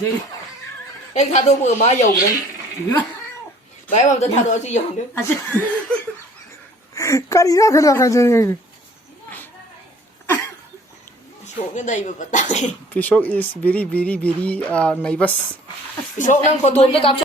thế em thà tôi vừa má dầu đấy bé mà tôi thà tôi chỉ dầu đấy cái gì đó cái đó cái gì số cái đây mà bắt tay Pishok is very very very nervous. số năng có tôm tôi cắm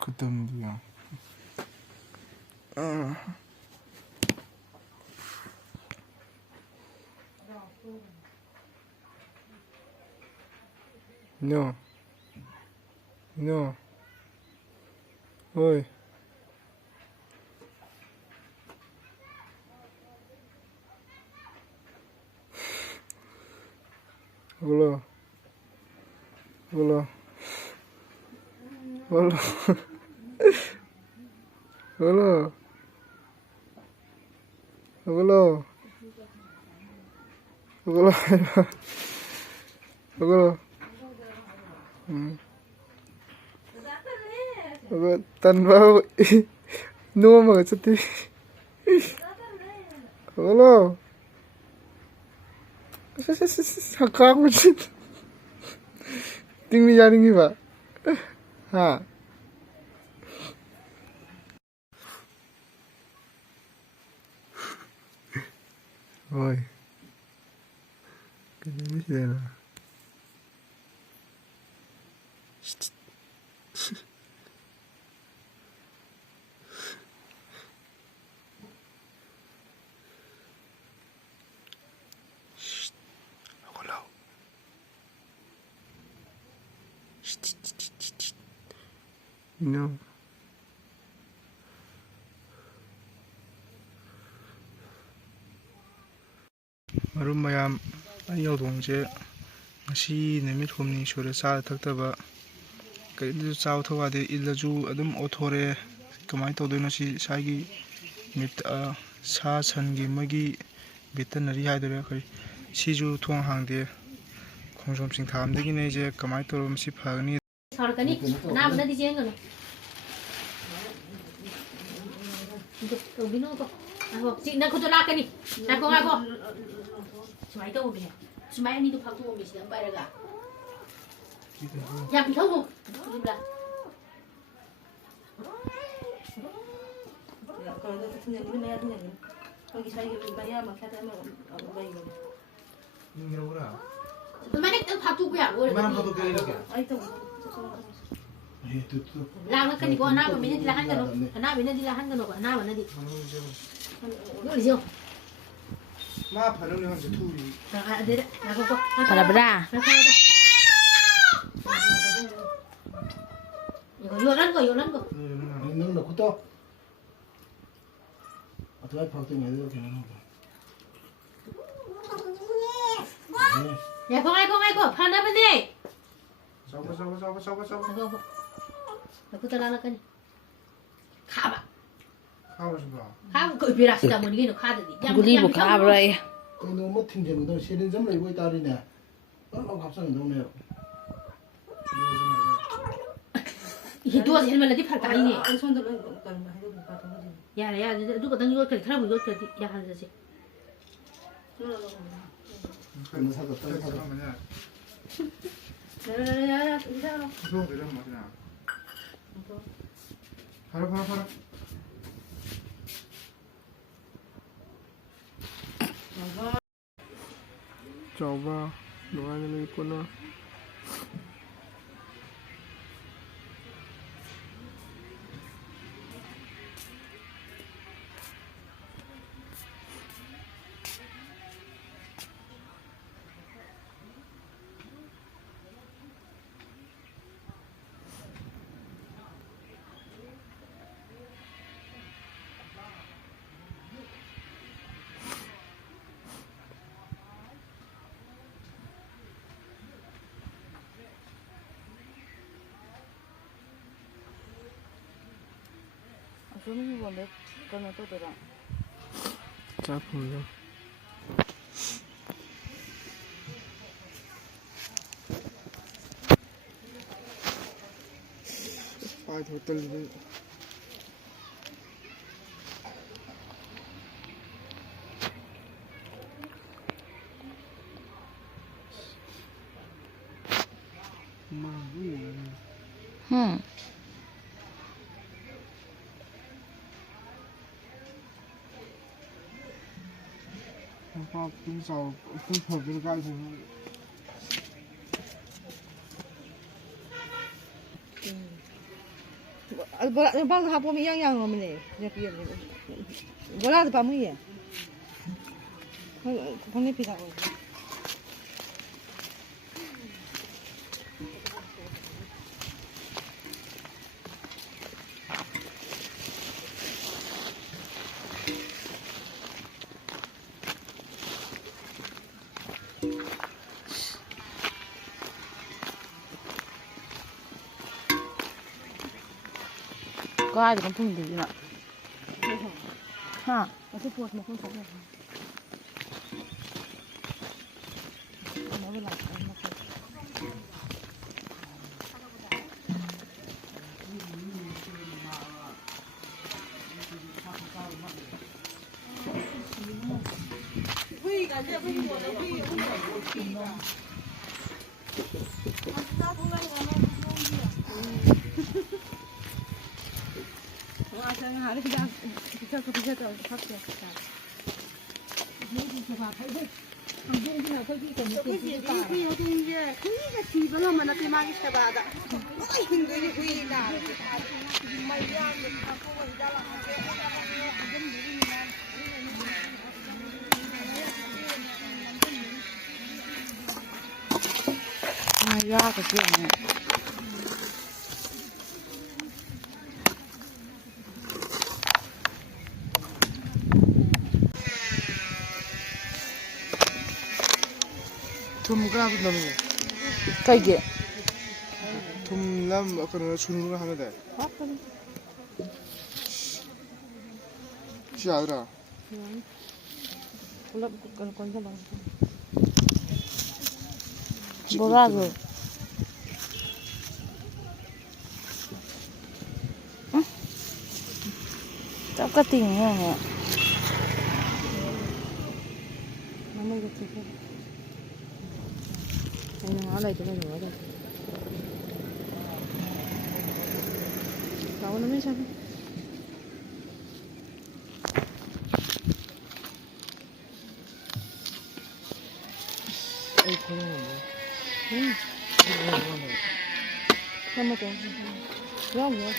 그다음 뭐야? No. No. Oi. Hola. Hola. Hola. Hola. Hola. Hola. Hola. Hola. Tan vào nua mà chút đi. Hola. 잠깐만. 띵미 자링이 봐. 하. Ôi. Cái gì thế nào? No. Marum mayam ayo dongje ngasi numit humni sure sa thakta kai lu chaw thowa de ilaju adum othore kamai to doino si sagi mit sa san gi magi veterinary haidore kai siju thong hangde khongsom sing tham de gi nei je kamai to rom si phagni sarkani na bana di jeng no to bino ko ako si na ko to la kani na ko ako sumai to bi sumai ani to phak to mi sim bai raga ya bi thau ko la ya ko da tin ni na ya tin ni ko gi sai gi ba ya ma kha ta ma bai go ni ora mana tu phak tu ko ya wo mana phak tu ke la ke ai to eh tu lang kan ko na ba mi ni lahan kan na mi ni lahan kan ko na ba na di yo li yo ma phalu ni han thu ri ada na ko Para bra. yo lan ko nang na kuto atwa phak tu ngai ke na ya ko ai ko phana ba ni sawa aku terlalu kan khaba khao ba khaba ko bira sta mo ni no khada di Guli bu kabra ya. no mo thing je no se den jam lai boi ta ri ne lo khap sang dong ne itu aja mana di phar kali ni ya ya itu ko tang yo kali khara bu yo kali ya han se kan sa ta sa ya 저 내려 맞냐? 바로. coba doanya nih pun 그런 건데 그거는 또 들어. 작품이요. 아, 더 떨리네. 응. 아빠 분석 분석을 가지고 bác học có mấy yang rồi mình này, có là bao nhiêu? Không biết sao rồi. Có ai thì còn phun gì nữa? Hả? Nó cứ phun mà không sống được. Nó mới làm nó phun. Ra cái chuyện này. tum가 넘어. Cái tum남 그런 주는 거 하면 돼. 시 아들아. 뭐라고? 응? 똑같은 거야. 너무 이거 되게. 아니, 하나 있잖아, 저거. 나오는 면 샤브. 이 보는 건데. 응. 한번 더. 뭐야?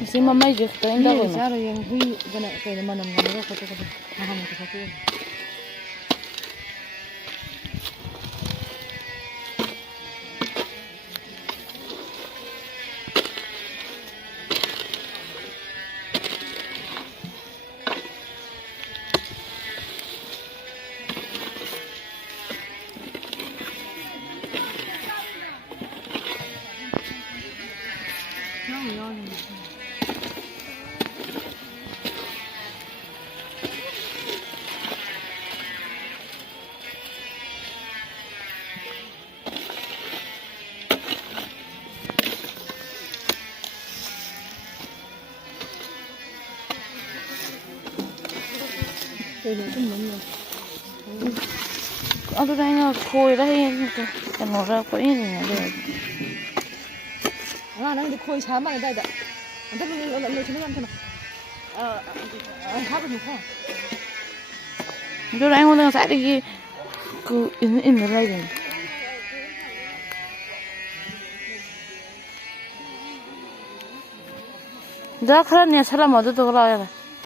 Kasi mamay just to inda ko. Saro yung hui gana kay naman ng numero ko to ko. Mahamot ko ko. Ano na yun, koy dahil kanora ko yun nga. 아, 나 근데 거의 4만 원이다. 안 되면 너 지금 안 되나? 가도 좋고. Yo đang đang sẽ đi cứ in ở đây rồi. Đó khá là nhiều salam ở đó tôi có lo rồi.